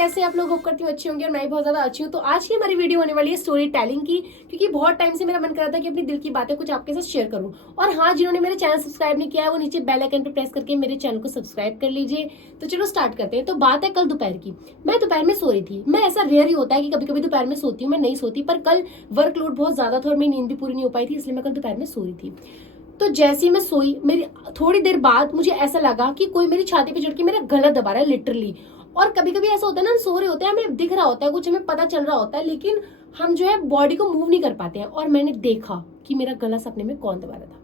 कैसे आप लोग होप करती हूँ अच्छे होंगे और मैं भी बहुत ज्यादा अच्छी हूँ। तो आज की हमारी वीडियो होने वाली है स्टोरी टेलिंग की, क्योंकि बहुत टाइम से मेरा मन कर रहा था कि अपनी दिल की बातें कुछ आपके साथ शेयर करूँ। और हाँ, जिन्होंने मेरे चैनल सब्सक्राइब नहीं किया है वो नीचे बेल आइकन पे प्रेस करके मेरे चैनल को सब्सक्राइब कर लीजिए। तो चलो स्टार्ट करते हैं। तो बात है कल दोपहर की। मैं दोपहर में सो रही थी। मैं ऐसा रेयर ही होता है कि कभी कभी दोपहर में सोती हूँ, मैं नहीं सोती, पर कल वर्कलोड बहुत ज्यादा था और मेरी नींद भी पूरी नहीं हो पाई थी, इसलिए मैं कल दोपहर में सो रही थी। तो जैसे ही मैं सोई, मेरी थोड़ी देर बाद मुझे ऐसा लगा कि कोई मेरी छाती पे चढ़ के मेरा गला दबा रहा है लिटरली। और कभी कभी ऐसा होता है ना, हम सो रहे होते हैं, हमें दिख रहा होता है कुछ, हमें पता चल रहा होता है, लेकिन हम जो है बॉडी को मूव नहीं कर पाते हैं। और मैंने देखा कि मेरा गला सपने में कौन दबा रहा था,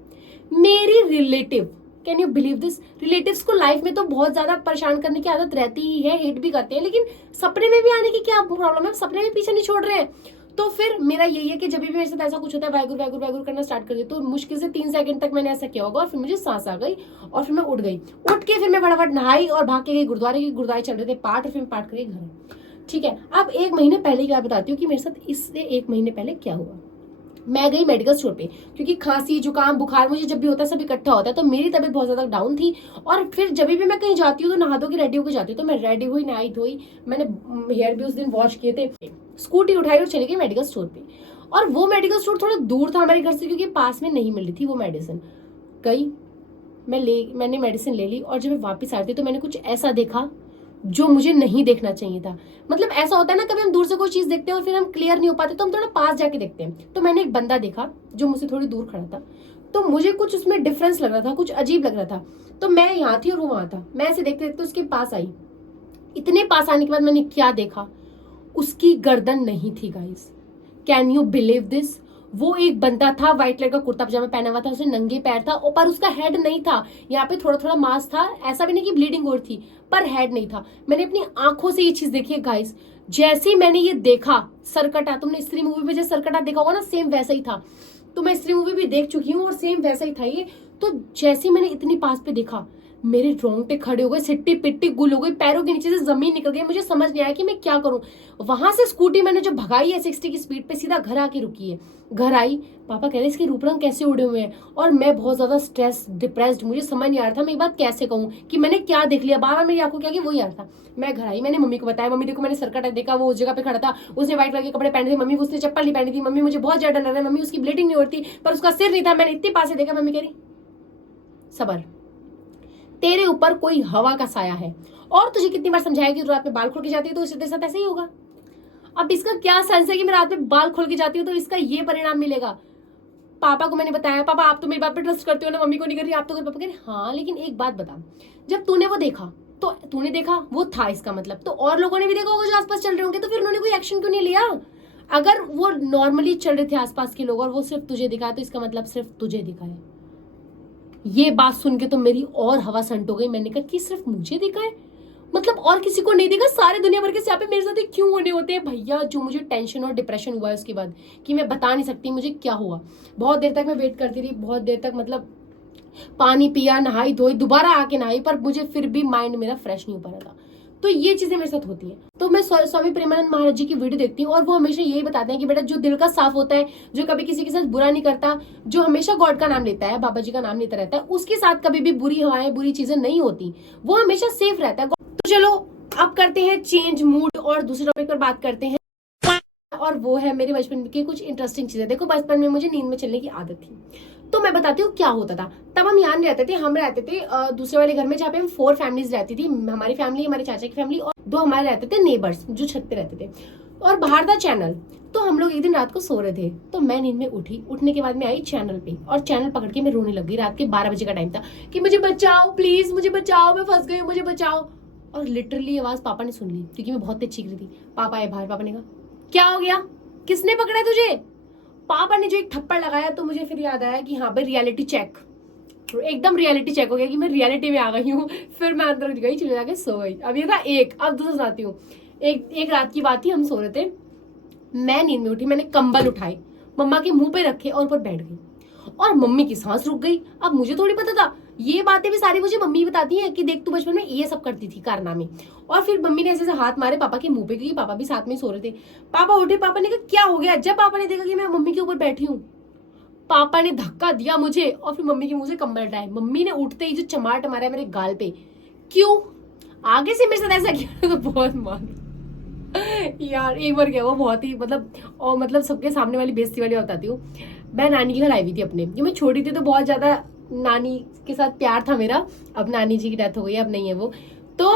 मेरी relative. Can you believe this? Relatives को लाइफ में तो बहुत ज्यादा परेशान करने की आदत रहती ही है, हेट भी करते हैं, लेकिन सपने में भी आने की क्या प्रॉब्लम है? सपने में पीछे नहीं छोड़ रहे हैं। तो फिर मेरा यही है कि जब भी मेरे साथ ऐसा कुछ होता है, वाहिगुरु वाहिगुरु वाहिगुरु करना स्टार्ट कर दिया। तो मुश्किल से 3 सेकंड तक मैंने ऐसा किया होगा और फिर मुझे सांस आ गई और फिर मैं उठ गई। उठ के फिर मैं फटाफट नहाई और भाग के गई गुरुद्वारे, की गुरुद्वारे चल रहे थे पाठ, और फिर मैं पाठ करके घर। ठीक है, अब 1 महीने पहले की बात बताती हूँ कि मेरे साथ इससे 1 महीने पहले क्या हुआ। मैं गई मेडिकल स्टोर पे, क्योंकि खांसी जुकाम बुखार मुझे जब भी होता है सब इकट्ठा होता है, तो मेरी तबीयत बहुत ज्यादा डाउन थी। और फिर जब भी मैं कहीं जाती हूँ तो नहा धो के रेडी होकर जाती हूँ। तो मैं रेडी हुई, नहाई धोई, मैंने हेयर भी उस दिन वॉश किए थे, स्कूटी उठाई और चली गई मेडिकल स्टोर पे। और वो मेडिकल स्टोर थोड़ा दूर था हमारे घर से, क्योंकि पास में नहीं मिल रही थी वो मेडिसिन। गई, मैंने मेडिसिन ले ली, और जब मैं वापस आई थी तो मैंने कुछ ऐसा देखा जो मुझे नहीं देखना चाहिए था। मतलब ऐसा होता है ना, कभी हम दूर से कोई चीज देखते हैं और फिर हम क्लियर नहीं हो पाते, तो हम थोड़ा पास जाके देखते हैं। तो मैंने एक बंदा देखा जो मुझसे थोड़ी दूर खड़ा था, तो मुझे कुछ उसमें डिफरेंस लग रहा था, कुछ अजीब लग रहा था। तो मैं यहाँ थी और वो वहां था। मैं ऐसे देखते देखते उसके पास आई। इतने पास आने के बाद मैंने क्या देखा, उसकी गर्दन नहीं थी guys. Can you believe this? वो एक बंदा था, व्हाइट कलर का कुर्ता पजामा पहना हुआ था, उसने नंगे पैर था, और पर उसका हेड नहीं था। यहाँ पे थोड़ा थोड़ा मांस था, ऐसा भी नहीं कि ब्लीडिंग हो रही थी, पर हेड नहीं था। मैंने अपनी आंखों से ये चीज देखी है गाइस। जैसे ही मैंने ये देखा, सरकटा, तुमने स्त्री मूवी में जैसे सरकटा देखा होगा ना, सेम वैसा ही था। तो मैं स्त्री मूवी भी देख चुकी हूँ और सेम वैसा ही था ये। तो जैसे ही मैंने इतनी पास पे देखा, मेरे रोंगटे खड़े हो गए, सिट्टी पिट्टी गुल हो गई, पैरों के नीचे से जमीन निकल गई। मुझे समझ नहीं आया कि मैं क्या करूं। वहां से स्कूटी मैंने जो भगाई है 60 की स्पीड पे, सीधा घर आके रुकी है। घर आई, पापा कह रहे इसके रूप रंग कैसे उड़े हुए हैं, और मैं बहुत ज्यादा स्ट्रेस डिप्रेस्ड, मुझे समझ नहीं आ रहा था मैं ये बात कैसे कहूँ कि मैंने क्या देख लिया। बार बार मेरी आंखों क्या, वही आ रहा था। मैं घर आई, मैंने मम्मी को बताया, मम्मी देखो मैंने सरकटा देखा, वो उस जगह पे खड़ा था, उसने व्हाइट कलर के कपड़े पहने थे, मम्मी उसने चप्पल नहीं पहनी थी, मम्मी मुझे बहुत ज्यादा डर रहा है, मम्मी उसकी ब्लीडिंग नहीं होती, पर उसका सिर नहीं था, मैंने इतने पास से देखा। मम्मी कह रही सबर, तेरे ऊपर कोई हवा का साया है, और तुझे कितनी बार समझाएगी तो रात में बाल खोल के जाती है तो इससे तेरे साथ ऐसे ही होगा। अब इसका क्या सेंस है कि मैं रात में बाल खोल के जाती हूँ तो इसका ये परिणाम मिलेगा। पापा को मैंने बताया, पापा आप तो मेरी बात पे ट्रस्ट करते हो ना, मम्मी को नहीं कर रही आप तो कर। पापा कह रहे हाँ, लेकिन एक बात बता, जब तूने वो देखा तो तूने देखा वो था, इसका मतलब तो और लोगों ने भी देखा होगा जो आसपास चल रहे होंगे, तो फिर उन्होंने कोई एक्शन क्यों नहीं लिया? अगर वो नॉर्मली चल रहे थे आसपास के लोग और वो सिर्फ तुझे दिखा, तो इसका मतलब सिर्फ तुझे दिखा है। ये बात सुन के तो मेरी और हवा संट हो गई। मैंने कहा कि सिर्फ मुझे दिखा है, मतलब और किसी को नहीं दिखा? सारे दुनिया भर के स्यापे मेरे साथ क्यों होने होते हैं भैया? जो मुझे टेंशन और डिप्रेशन हुआ है उसके बाद, कि मैं बता नहीं सकती मुझे क्या हुआ। बहुत देर तक मैं वेट करती रही, बहुत देर तक, मतलब पानी पिया, नहाई धोई, दोबारा आके नहाई, पर मुझे फिर भी माइंड मेरा फ्रेश नहीं हो पा रहा था। तो ये चीजें मेरे साथ होती हैं। तो मैं स्वामी प्रेमानंद महाराज जी की वीडियो देखती हूँ, और वो हमेशा यही बताते हैं कि बेटा जो दिल का साफ होता है, जो कभी किसी के साथ बुरा नहीं करता, जो हमेशा गॉड का नाम लेता है, बाबा जी का नाम लेता रहता है, उसके साथ कभी भी बुरी हवाएं, बुरी चीजें नहीं होती, वो हमेशा सेफ रहता है। तो चलो अब करते हैं चेंज मूड और दूसरे टॉपिक पर बात करते हैं, और वो है मेरे बचपन की कुछ इंटरेस्टिंग चीजें। देखो, बचपन में मुझे नींद में चलने की आदत थी, तो मैं बताती हूँ क्या होता था। तब हम यहाँ नहीं रहते थे, हम रहते थे दूसरे वाले घर में, जहाँ पे हम 4 फैमिलीज रहती थी। हमारी फैमिली, हमारे चाचा की फैमिली, और 2 हमारे रहते थे नेबर्स जो छत पे रहते थे, और बाहर था चैनल। तो हम लोग एक दिन रात को सो रहे थे, तो मैं नींद में उठी। उठने के बाद मैं आई चैनल पे, और चैनल पकड़ के मैं रोने लग गई। रात के 12 बजे का टाइम था कि मुझे बचाओ प्लीज, मुझे बचाओ, मैं फंस गई हूँ, मुझे बचाओ। और लिटरली आवाज पापा ने सुन ली, क्योंकि मैं बहुत तेज चीख रही थी। पापा आए बाहर, पापा ने कहा क्या हो गया, किसने पकड़ा तुझे? पापा ने जो एक थप्पड़ लगाया, तो मुझे फिर याद आया कि हाँ भाई रियलिटी चेक, एकदम रियलिटी चेक हो गया कि मैं रियलिटी में आ गई हूँ। फिर मैं अंदर गई, चले जाके सो गई। अब ये था एक, अब दूसरा सुनाती हूँ। एक रात की बात थी, हम सो रहे थे, मैं नींद में उठी, मैंने कंबल उठाए, मम्मा के मुंह पे रखे और ऊपर बैठ गई, और मम्मी की सांस रुक गई। अब मुझे थोड़ी पता था, ये बातें भी सारी मुझे मम्मी बताती है कि देख तू बचपन में ये सब करती थी कारनामे। और फिर मम्मी ने ऐसे ऐसे हाथ मारे पापा के मुंह पे, क्योंकि पापा भी साथ में सो रहे थे। पापा उठे, पापा ने कहा क्या हो गया? जब पापा ने देखा कि मैं मम्मी के ऊपर बैठी हूँ, पापा ने धक्का दिया मुझे, और फिर मम्मी के मुंह से कंबल हटाए। मम्मी ने उठते ही जो चमाट मारा मेरे गाल पे, क्यों? आगे से मेरे साथ ऐसा किया तो बहुत मार। यार एक बार क्या हुआ, बहुत ही मतलब, और मतलब सबके सामने वाली बेइज्जती वाली बताती हूँ। मैं नानी के घर आई हुई थी अपने, जब मैं छोटी थी तो बहुत ज्यादा नानी के साथ प्यार था मेरा। अब नानी जी की डेथ हो गई, अब नहीं है वो। तो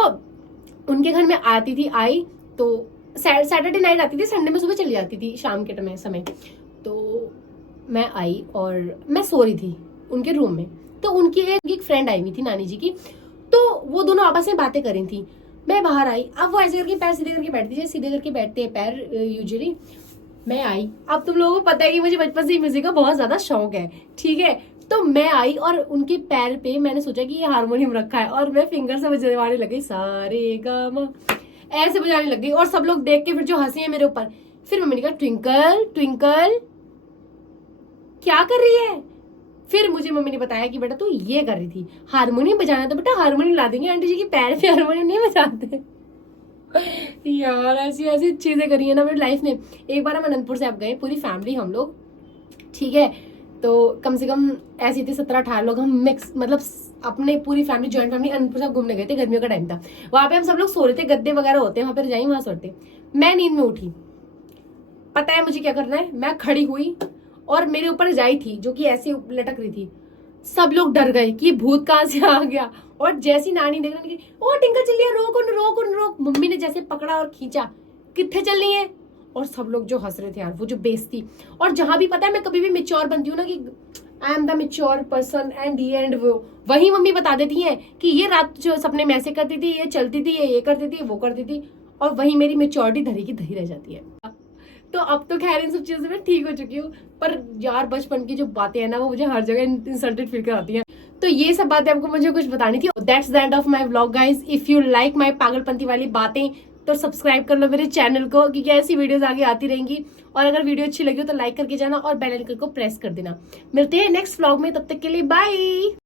उनके घर में आती थी, आई तो सैटरडे नाइट आती थी, संडे में सुबह चली जाती थी शाम के समय। तो मैं आई और मैं सो रही थी उनके रूम में। तो उनकी एक फ्रेंड आई हुई थी नानी जी की, तो वो दोनों आपस में बातें कर रही थी। मैं बाहर आई, अब वो ऐसे करके पैर सीधे करके बैठती है, सीधे करके बैठते हैं पैर यूजुअली। मैं आई, अब तुम लोगों को पता है कि मुझे बचपन से ही म्यूजिक का बहुत ज्यादा शौक है, ठीक है। तो मैं आई और उनके पैर पे मैंने सोचा कि ये हारमोनियम रखा है, और मैं फिंगर से बजाने लगी, सारे गामा ऐसे बजाने लग गई। और सब लोग देख के फिर जो हंसी है मेरे ऊपर। फिर मम्मी ने कहा ट्विंकल ट्विंकल क्या कर रही है। फिर मुझे मम्मी ने बताया कि बेटा तू ये कर रही थी, हारमोनियम बजाना, तो बेटा हारमोनियम ला देंगे, आंटी जी के पैर पे हारमोनियम नहीं बजाते। यार ऐसी ऐसी चीजें करी है ना मेरी लाइफ में। एक बार हम अनंतपुर से आप गए, पूरी फैमिली हम लोग, ठीक है। तो कम से कम ऐसे थे 17-18 लोग, हम मिक्स मतलब अपने पूरी फैमिली, ज्वाइंट फैमिली अनंतपुर साहब घूमने गए थे, गर्मियों का टाइम था। वहां पे हम सब लोग सो रहे थे, गद्दे वगैरह होते हैं वहां पर, जाई वहां सोते। मैं नींद में उठी, पता है मुझे क्या करना है, मैं खड़ी हुई और मेरे ऊपर जाई थी जो कि ऐसे लटक रही थी। सब लोग डर गए कि भूत कहां से आ गया। और जैसी नानी देख रही, ओ टिंकल चल रही है, रोक उन रोक उन रोक। मम्मी ने जैसे पकड़ा और खींचा, कितने चल रही है। और सब लोग जो हंस रहे थे यार, वो जो बेइज्जती। और जहां भी पता है मैं कभी भी मेच्योर बनती हूँ ना कि I am the mature person and ये एंड वो, वही मम्मी बता देती है कि ये रात जो सपने में ऐसे करती थी, ये चलती थी, ये करती थी, वो करती थी। और वही मेरी मेच्योरिटी धरी की धरी रह जाती है। तो अब तो खैर इन सब चीजों से मैं ठीक हो चुकी हूँ, पर यार बचपन की जो बातें हैं ना, वो मुझे हर जगह इंसल्टेड फील कराती हैं। तो ये सब बातें आपको मुझे कुछ बतानी थी। That's the end of my vlog guys. If you like my पागलपंती वाली बातें तो सब्सक्राइब कर लो मेरे चैनल को, क्योंकि ऐसी वीडियोस आगे आती रहेंगी। और अगर वीडियो अच्छी लगी हो तो लाइक करके जाना और बेल आइकन को प्रेस कर देना। मिलते हैं नेक्स्ट व्लॉग में, तब तक के लिए बाय।